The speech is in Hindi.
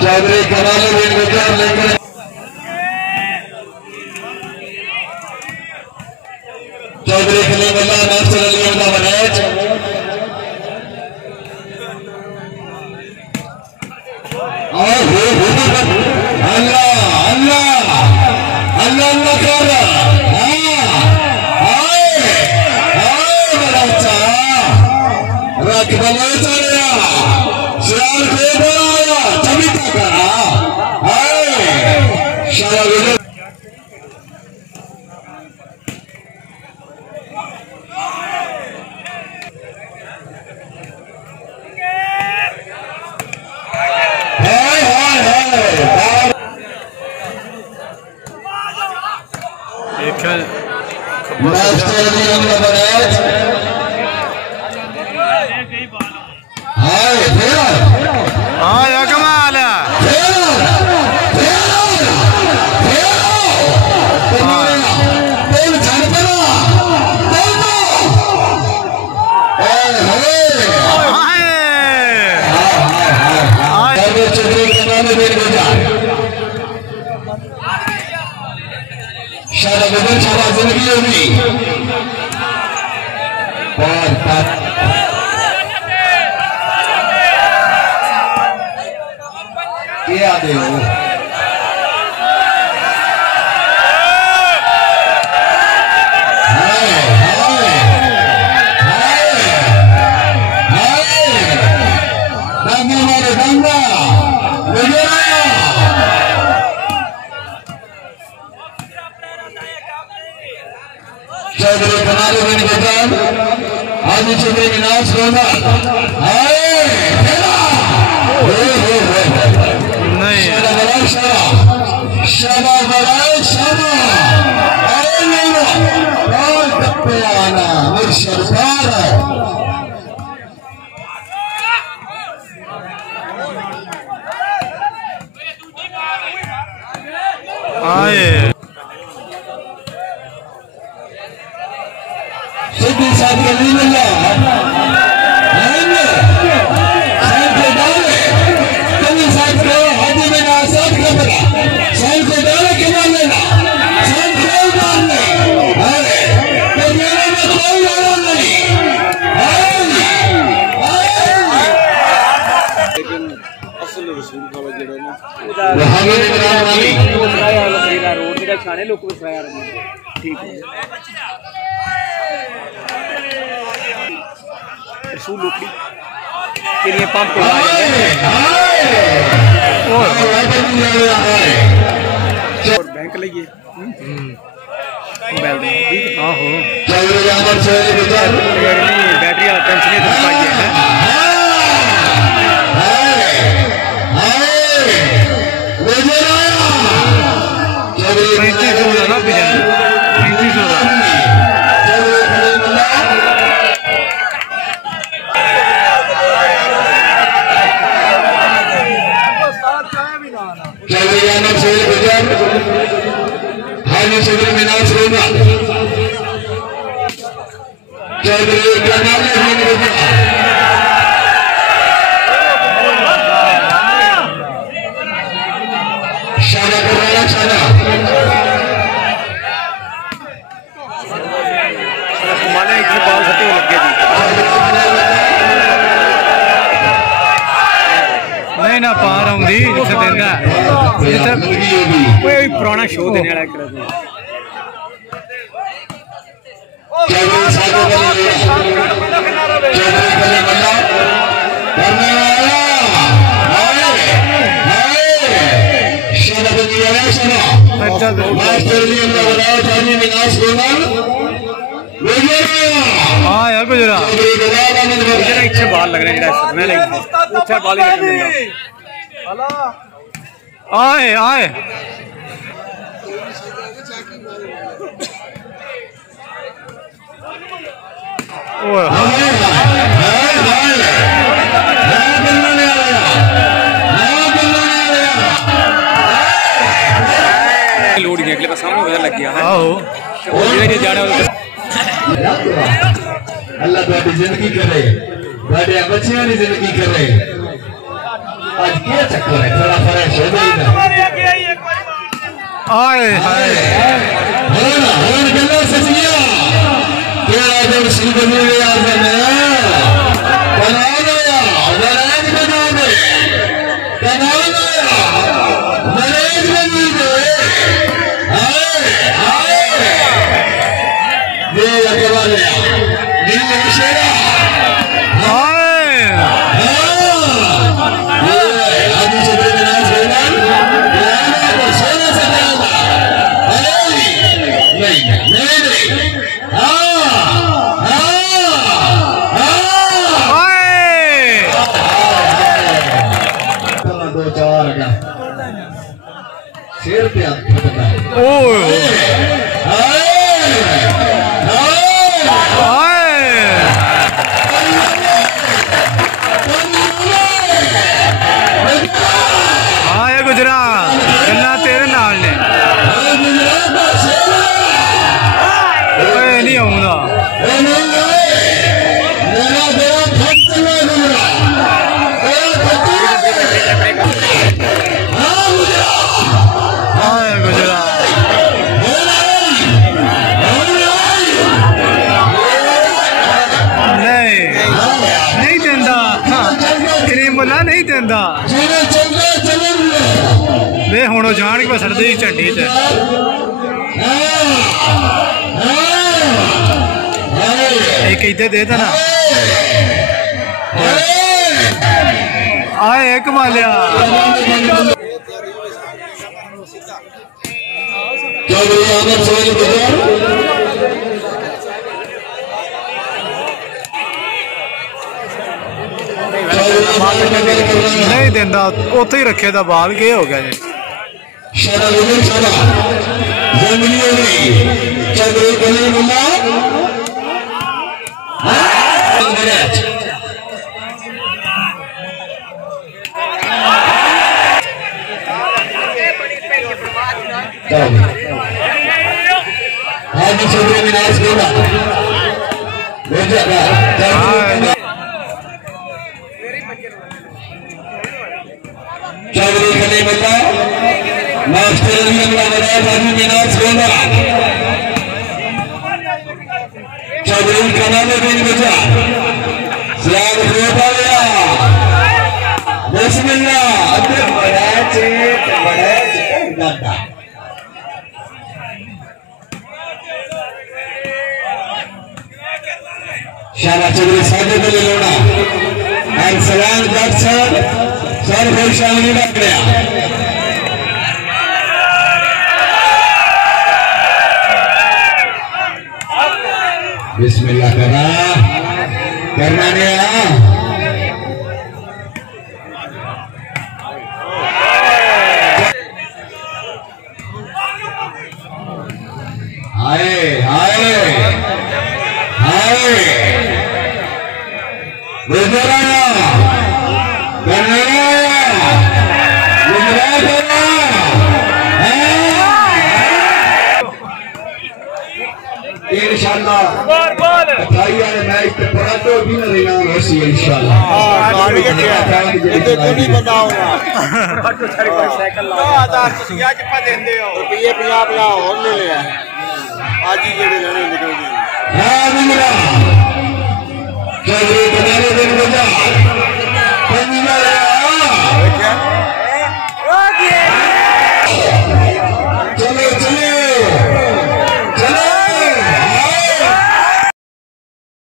चौधरी कमालुद्दीन गुजर लेकर चौधरी कलीमुल्लाह नासिर अली का मैच अल्लाह अल्लाह अल्लाह अल्लाह कर रख बल्ले चढ़िया सियाल को बनाया चमिता करा शाबाश जिंदगी होगी क्या दे चौधरी कमालुद्दीन गुजर हाजी चौधरी मिनाज रोना सिद्धि साहब के लिए रोड लोग ठीक है रसूल लोकड़ी के लिए पंप को और बैंक लइए मोबाइल ठीक है आहो बैटरी वाला टेंशन नहीं पाइए हाजी चौधरी मिनाज रोना चौधरी कमालुद्दीन गुजर शाला करवाया शाला माने एक बाल सटे लग गए नहीं ना पार आउंदी जिसे देंदा कोई पुराना शो देने वाला कर हाँ यार गुजरा इच्छे बाल लग रहे हैं बाल ही आए आए जाने अल्लाह तुम्हारी जिंदगी करे, तुम्हारे बच्चियों की जिंदगी करे। आज क्या चक्कर है, थोड़ा फ्रेश हो जाएगा। आए हाय और गल्ला सचिया तेरा जो श्री बंदे आजम है बना गया नरेज बना दे, बना गया नरेज बना दे। हाय हाय ये अकबर है दिल शेरा हाय ये आदि से नाच होना सोना से नहीं दो चार शेर पे गुजरा गल्ला तेरे नाल ने नहीं आऊंगा नहीं देंदा क्रीमला नहीं देंदा वे हुण जान के सड़दे झंडी ते एक इधर दे देना आए एक मालिया नहीं देंदा उत्थे ही रखे दा बाल के हो गया जी चौधरी खलीफुल्ला मास्टर चौधरी कमालुद्दीन बचा सलाम खिलाफा गया बिस्मिल्लाह अब्दुल बड़ा दादा शाला चौधरी सादे को ले लोना और सलाम जट साहब सर भाई शामिल लग गया बिस्मिल्लाह करना नहीं आए आए आए इंशाअल्लाह मैच पे पड़ा तो भी ना होसी इंशाअल्लाह आज ही